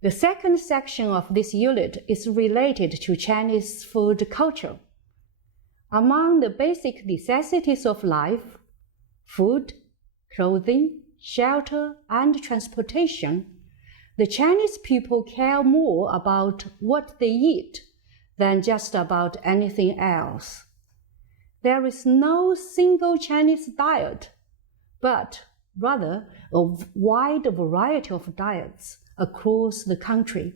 The second section of this unit is related to Chinese food culture. Among the basic necessities of life, food, clothing, shelter, and transportation, the Chinese people care more about what they eat than just about anything else. There is no single Chinese diet, but rather a wide variety of diets across the country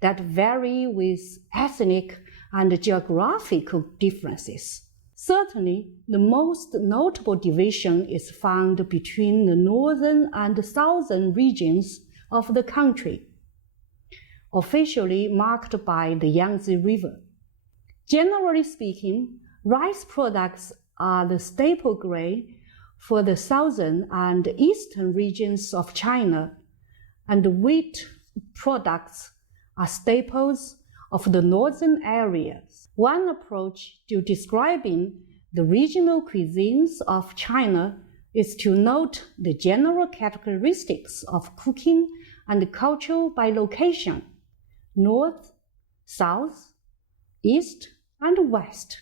that vary with ethnic and geographical differences. Certainly, the most notable division is found between the northern and southern regions of the country, officially marked by the Yangtze River. Generally speaking, rice products are the staple grain for the southern and eastern regions of China, and wheat products are staples of the northern areas. One approach to describing the regional cuisines of China is to note the general characteristics of cooking and culture by location: north, south, east, and west.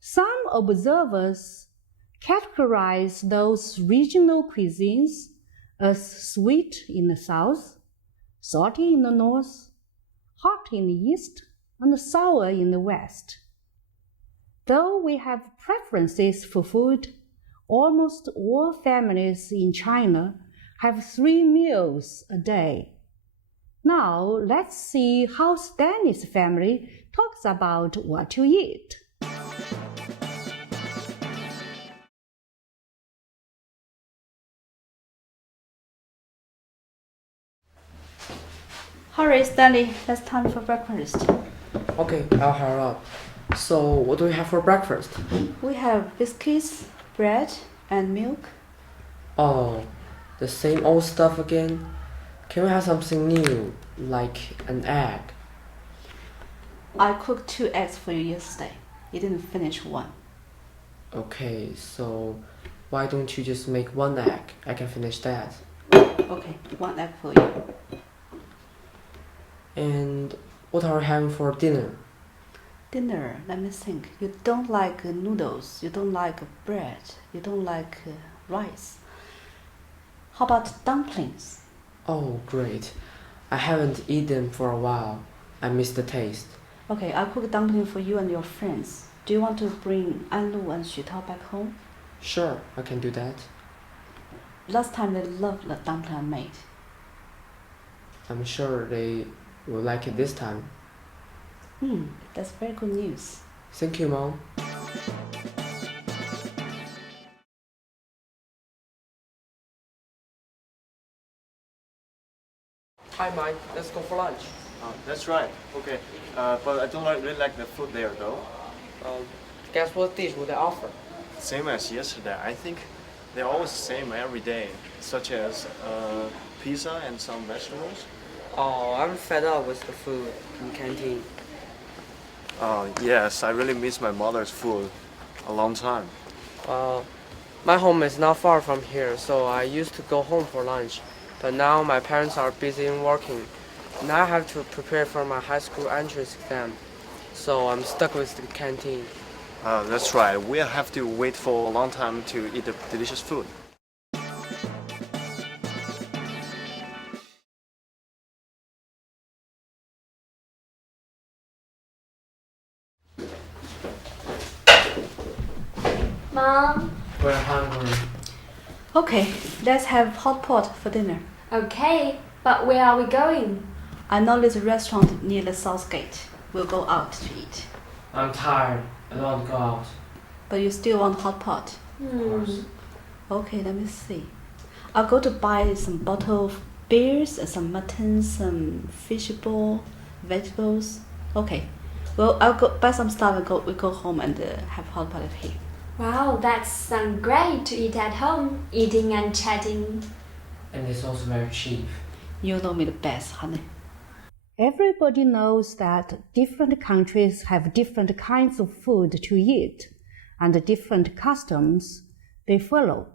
Some observers categorize those regional cuisines as sweet in the south, salty in the north, hot in the east, and sour in the west. Though we have preferences for food, almost all families in China have 3 meals a day. Now let's see how Stanley's family talks about what to eat. Hurry, Stanley, it's time for breakfast. Okay, I'll hurry up. So, what do we have for breakfast? We have biscuits, bread, and milk. Oh, the same old stuff again? Can we have something new, like an egg? I cooked 2 eggs for you yesterday. You didn't finish one. Okay, so why don't you just make 1 egg? I can finish that. Okay, 1 egg for you. And what are we having for dinner? Dinner, let me think. You don't like noodles, you don't like bread, you don't like rice. How about dumplings? Oh, great. I haven't eaten for a while. I miss the taste. Okay, I'll cook dumpling for you and your friends. Do you want to bring Anlu and Xutao back home? Sure, I can do that. Last time they loved the dumpling I made. I'm sure they will like it this time. That's very good news. Thank you, Mom. Hi, Mike. Let's go for lunch. That's right. Okay. But I don't really like the food there, though. Guess what dish would they offer? Same as yesterday. I think they're always the same every day, such as pizza and some vegetables. Oh, I'm fed up with the food in canteen. Yes, I really miss my mother's food a long time. My home is not far from here, so I used to go home for lunch. But now my parents are busy in working, and I have to prepare for my high school entrance exam. So I'm stuck with the canteen. That's right. We'll have to wait for a long time to eat the delicious food. Mom? We're hungry. Okay, let's have hot pot for dinner. Okay, but where are we going? I know there's a restaurant near the South Gate. We'll go out to eat. I'm tired. I don't want to go out. But you still want hot pot? Of course. Okay, let me see. I'll go to buy some bottle of beers and some mutton, some fish ball, vegetables. Okay. Well, I'll go buy some stuff and we go home and have hot pot here. Wow, that sounds great to eat at home, eating and chatting. And it's also very cheap. You know me the best, honey. Everybody knows that different countries have different kinds of food to eat and different customs they follow.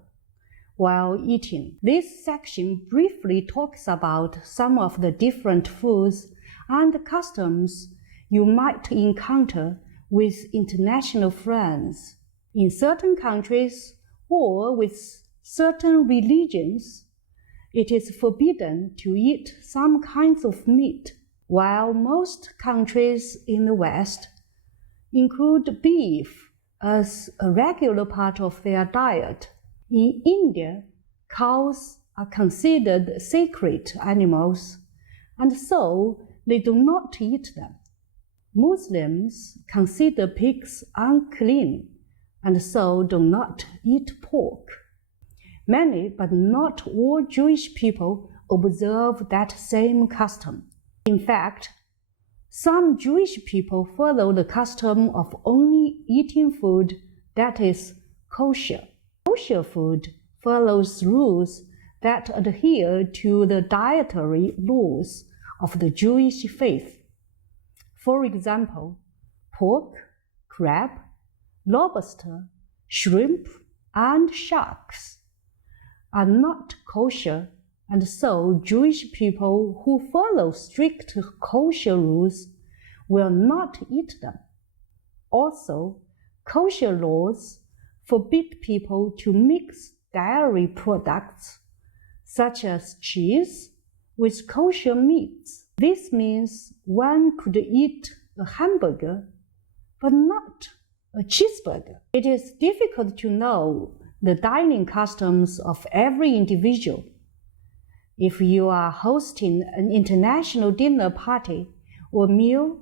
while eating. This section briefly talks about some of the different foods and customs you might encounter with international friends. In certain countries or with certain religions, it is forbidden to eat some kinds of meat, while most countries in the West include beef as a regular part of their diet. In India, cows are considered sacred animals, and so they do not eat them. Muslims consider pigs unclean, and so do not eat pork. Many, but not all Jewish people observe that same custom. In fact, some Jewish people follow the custom of only eating food that is kosher. Kosher food follows rules that adhere to the dietary laws of the Jewish faith. For example, pork, crab, lobster, shrimp, and sharks are not kosher, and so Jewish people who follow strict kosher rules will not eat them. Also, kosher laws forbid people to mix dairy products, such as cheese, with kosher meats. This means one could eat a hamburger, but not a cheeseburger. It is difficult to know the dining customs of every individual. If you are hosting an international dinner party or meal,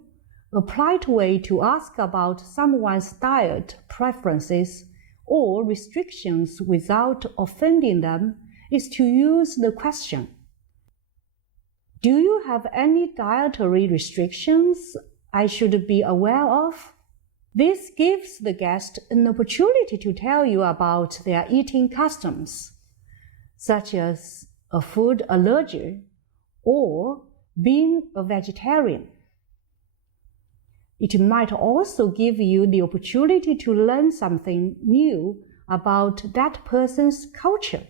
a polite way to ask about someone's diet preferences or restrictions without offending them is to use the question, "Do you have any dietary restrictions I should be aware of?" This gives the guest an opportunity to tell you about their eating customs, such as a food allergy or being a vegetarian. It might also give you the opportunity to learn something new about that person's culture.